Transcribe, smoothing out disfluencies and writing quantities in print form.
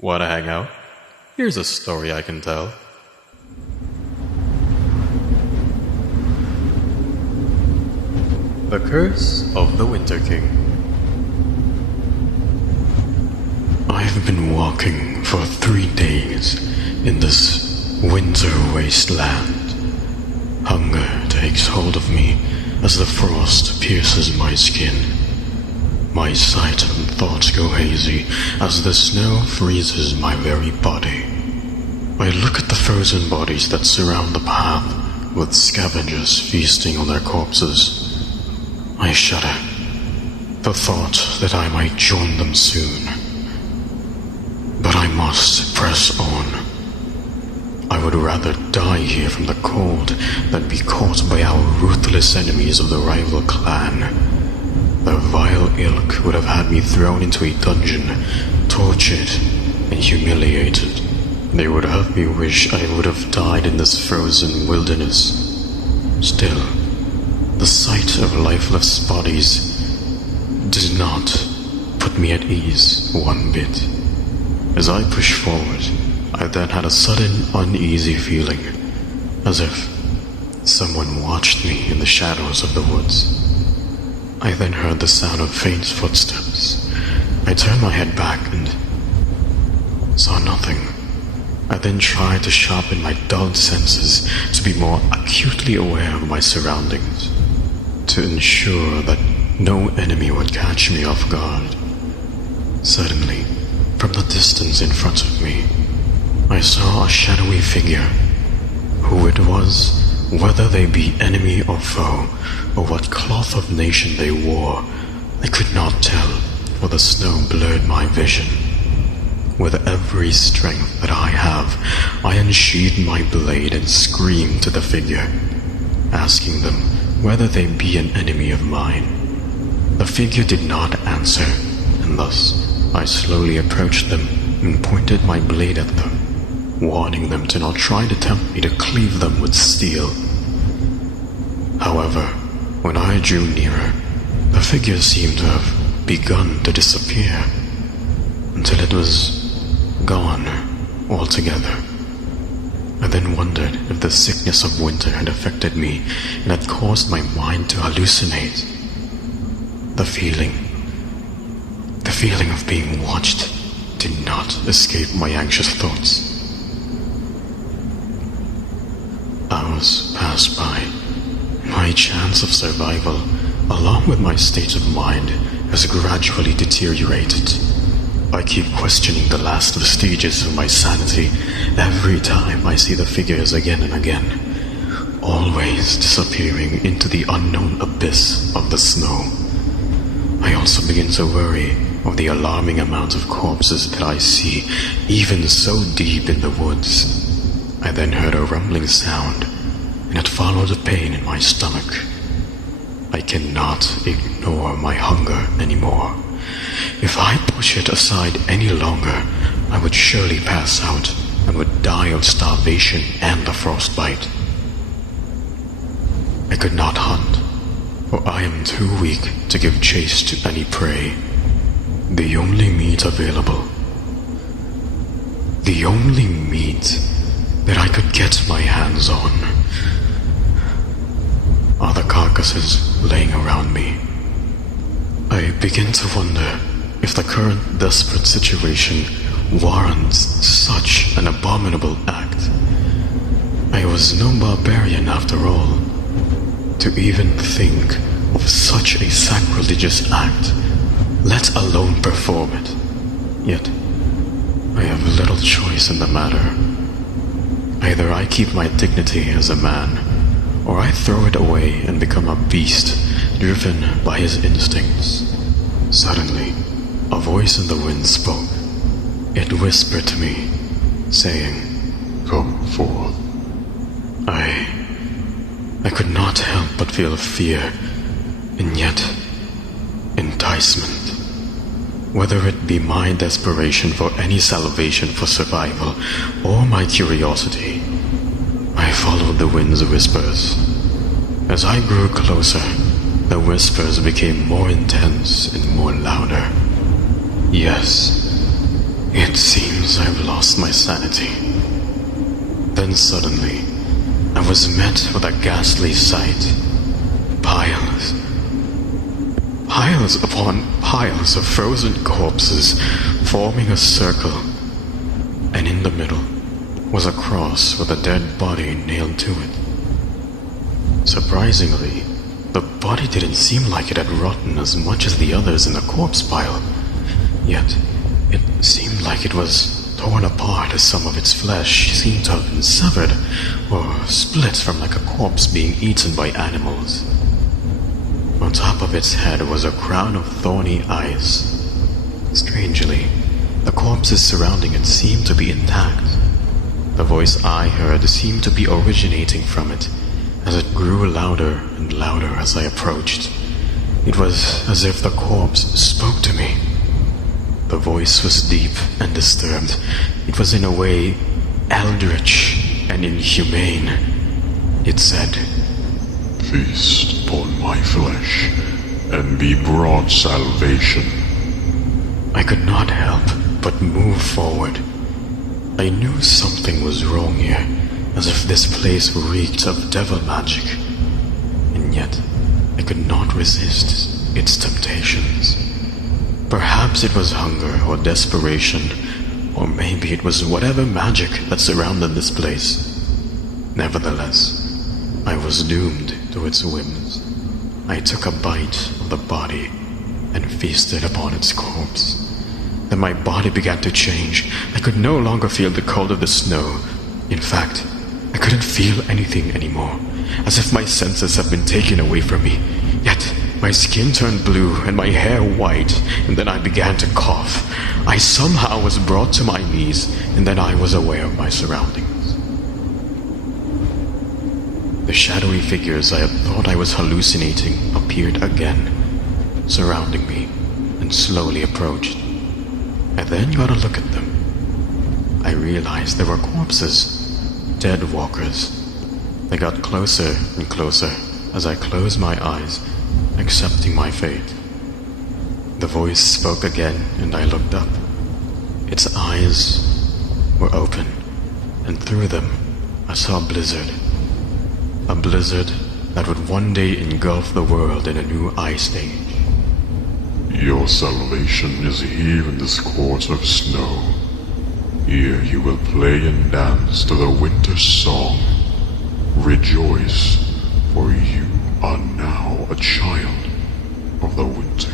Want to hang out? Here's a story I can tell. The Curse of the Winter King. I've been walking for 3 days in this winter wasteland. Hunger takes hold of me as the frost pierces my skin. My sight and thoughts go hazy as the snow freezes my very body. I look at the frozen bodies that surround the path, with scavengers feasting on their corpses. I shudder, the thought that I might join them soon. But I must press on. I would rather die here from the cold than be caught by our ruthless enemies of the rival clan. The vile ilk would have had me thrown into a dungeon, tortured and humiliated. They would have me wish I would have died in this frozen wilderness. Still, the sight of lifeless bodies did not put me at ease one bit. As I pushed forward, I then had a sudden uneasy feeling, as if someone watched me in the shadows of the woods. I then heard the sound of faint footsteps. I turned my head back and saw nothing. I then tried to sharpen my dulled senses to be more acutely aware of my surroundings, to ensure that no enemy would catch me off guard. Suddenly, from the distance in front of me, I saw a shadowy figure. Who it was, whether they be enemy or foe, or what cloth of nation they wore, I could not tell, for the snow blurred my vision. With every strength that I have, I unsheathed my blade and screamed to the figure, asking them whether they be an enemy of mine. The figure did not answer, and thus I slowly approached them and pointed my blade at them, warning them to not try to tempt me to cleave them with steel. However, when I drew nearer, the figure seemed to have begun to disappear, until it was gone altogether. I then wondered if the sickness of winter had affected me and had caused my mind to hallucinate. The feeling of being watched did not escape my anxious thoughts. Hours passed by. My chance of survival, along with my state of mind, has gradually deteriorated. I keep questioning the last vestiges of my sanity every time I see the figures again and again, always disappearing into the unknown abyss of the snow. I also begin to worry of the alarming amount of corpses that I see, even so deep in the woods. I then heard a rumbling sound, and it followed a pain in my stomach. I cannot ignore my hunger anymore. If I push it aside any longer, I would surely pass out and would die of starvation and the frostbite. I could not hunt, for I am too weak to give chase to any prey. The only meat available, the only meat that I could get my hands on, are the carcasses laying around me. I begin to wonder if the current desperate situation warrants such an abominable act. I was no barbarian after all, to even think of such a sacrilegious act, let alone perform it. Yet, I have little choice in the matter. Either I keep my dignity as a man, or I throw it away and become a beast driven by his instincts. Suddenly, a voice in the wind spoke. It whispered to me, saying, "Come forth." I could not help but feel fear, and yet enticement. Whether it be my desperation for any salvation for survival, or my curiosity, I followed the wind's whispers. As I grew closer, the whispers became more intense and more louder. Yes, it seemed seems I've lost my sanity. Then suddenly, I was met with a ghastly sight. Piles upon piles of frozen corpses forming a circle, and in the middle was a cross with a dead body nailed to it. Surprisingly, the body didn't seem like it had rotten as much as the others in the corpse pile, yet it seemed like it was torn apart as some of its flesh seemed to have been severed or split from like a corpse being eaten by animals. On top of its head was a crown of thorny eyes. Strangely, the corpses surrounding it seemed to be intact. The voice I heard seemed to be originating from it, as it grew louder and louder as I approached. It was as if the corpse spoke to me. The voice was deep and disturbed. It was in a way eldritch and inhumane. It said, "Feast upon my flesh, and be brought salvation." I could not help but move forward. I knew something was wrong here, as if this place reeked of devil magic. And yet, I could not resist its temptations. Perhaps it was hunger or desperation, or maybe it was whatever magic that surrounded this place. Nevertheless, I was doomed to its whims. I took a bite of the body and feasted upon its corpse. Then my body began to change. I could no longer feel the cold of the snow. In fact, I couldn't feel anything anymore, as if my senses had been taken away from me. Yet, my skin turned blue and my hair white, and then I began to cough. I somehow was brought to my knees, and then I was aware of my surroundings. The shadowy figures I had thought I was hallucinating appeared again, surrounding me, and slowly approached. I then got a look at them. I realized they were corpses, dead walkers. They got closer and closer as I closed my eyes, accepting my fate. The voice spoke again, and I looked up. Its eyes were open, and through them I saw a blizzard. A blizzard that would one day engulf the world in a new ice age. Your salvation is here in this court of snow. Here you will play and dance to the winter song. Rejoice, for you are now a child of the winter